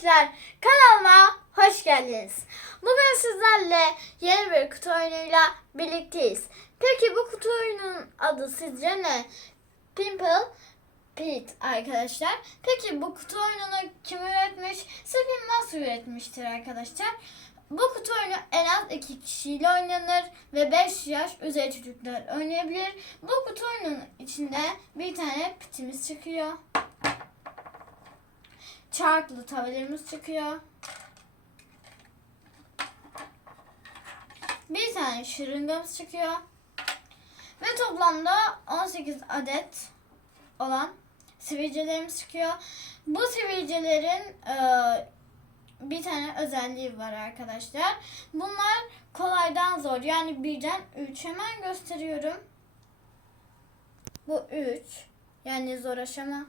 Arkadaşlar kanalıma hoş geldiniz. Bugün sizlerle yeni bir kutu oyunuyla birlikteyiz. Peki bu kutu oyunun adı sizce ne? Pimple Pete arkadaşlar. Peki bu kutu oyununu kim üretmiş? Stephen Moss üretmiştir arkadaşlar. Bu kutu oyunu en az 2 kişiyle oynanır ve 5 yaş üzeri çocuklar oynayabilir. Bu kutu oyunun içinde bir tane pitimiz çıkıyor. Çarklı tavalarımız çıkıyor. Bir tane şırıngamız çıkıyor. Ve toplamda 18 adet olan sivilcelerimiz çıkıyor. Bu sivilcelerin e, bir tane özelliği var arkadaşlar. Bunlar kolaydan zor. Yani birden 3 hemen gösteriyorum. Bu 3. Yani zor aşama.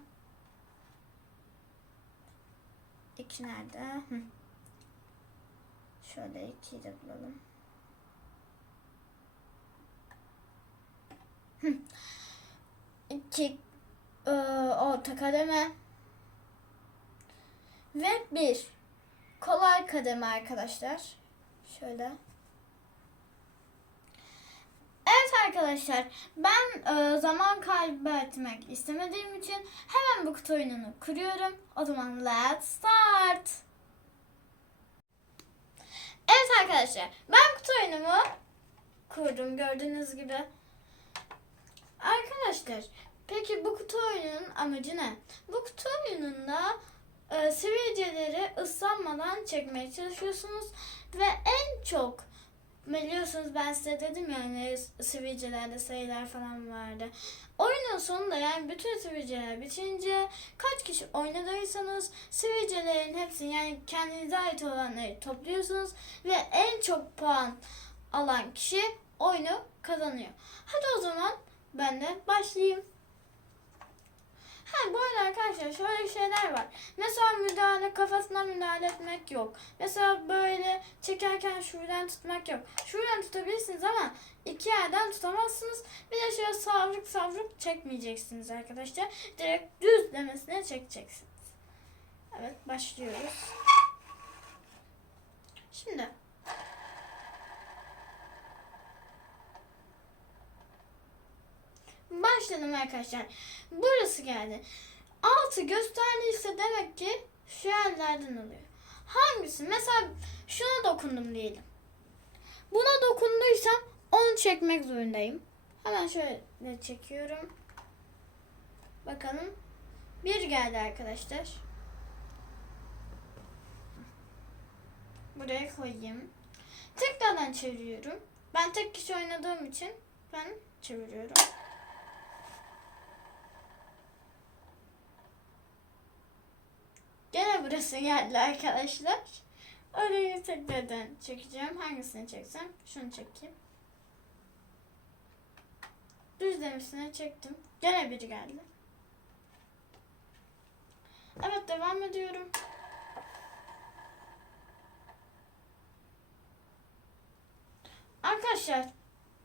2 nerede? Hı. Şöyle 2'yi de bulalım. Hı. İki e, orta kademe ve bir kolay kademe arkadaşlar. Şöyle. Evet arkadaşlar ben e, zaman kaybetmek istemediğim için hemen bu kutu oyununu kuruyorum. O zaman let's start. Evet arkadaşlar ben kutu oyunumu kurdum gördüğünüz gibi. Arkadaşlar peki bu kutu oyunun amacı ne? Bu kutu oyununda e, sivilceleri ıslanmadan çekmeye çalışıyorsunuz ve en çok biliyorsunuz ben size dedim yani sivilcelerde sayılar falan vardı. Oyunun sonunda yani bütün sivilceler bitince kaç kişi oynadıysanız sivilcelerin hepsini yani kendinize ait olanları topluyorsunuz ve en çok puan alan kişi oyunu kazanıyor. Hadi o zaman ben de başlayayım. Ha bu arada arkadaşlar şöyle şeyler var. Mesela müdahale kafasına müdahale etmek yok. Mesela böyle çekerken şuradan tutmak yok. Şuradan tutabilirsiniz ama iki yerden tutamazsınız. Bir de şöyle savruk savruk çekmeyeceksiniz arkadaşlar. Direkt düz demesine çekeceksiniz. Evet başlıyoruz. Şimdi Başladım arkadaşlar. Burası geldi. Altı gösterdiyse demek ki şu yerlerden alıyor. Hangisi? Mesela şuna dokundum diyelim. Buna dokunduysam onu çekmek zorundayım. Hemen şöyle çekiyorum. Bakalım. Bir geldi arkadaşlar. Buraya koyayım. Tekrardan çeviriyorum. Ben tek kişi oynadığım için ben çeviriyorum. Gene burası geldi arkadaşlar. Orayı tekrardan çekeceğim. Hangisini çeksem? Şunu çekeyim. Düzlemesine çektim. Gene biri geldi. Evet devam ediyorum. Arkadaşlar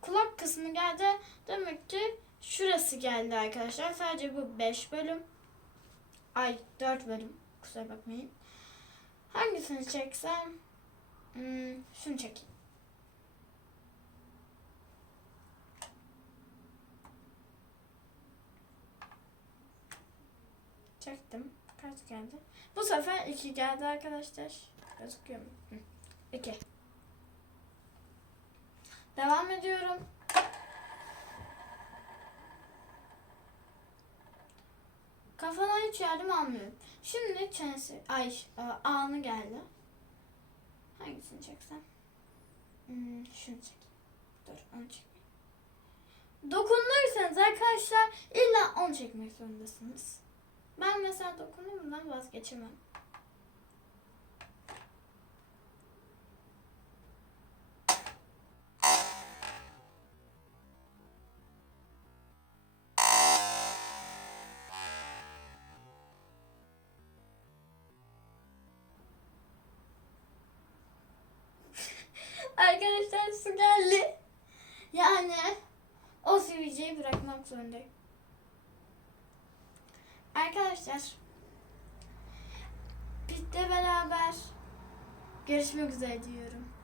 kulak kısmı geldi. Demek ki şurası geldi arkadaşlar. Sadece bu 5 bölüm. Ay 4 bölüm. Kusura bakmayın. Hangisini çeksem? Hmm, şunu çekeyim. Çektim. Kaç geldi? Bu sefer 2 geldi arkadaşlar. Gözüküyor mu? Hı. 2. Devam ediyorum. Kafadan hiç yardım almıyorum. Şimdi çenesi, ay e, ağını geldi. Hangisini çeksem? Hmm, şunu çekeyim. Dur onu çekeyim. Dokunduysanız arkadaşlar illa onu çekmek zorundasınız. Ben mesela dokundum ben vazgeçemem. Geldi. Yani o sivilceyi bırakmak zorundayım. Arkadaşlar Pit'le beraber görüşmek üzere diyorum.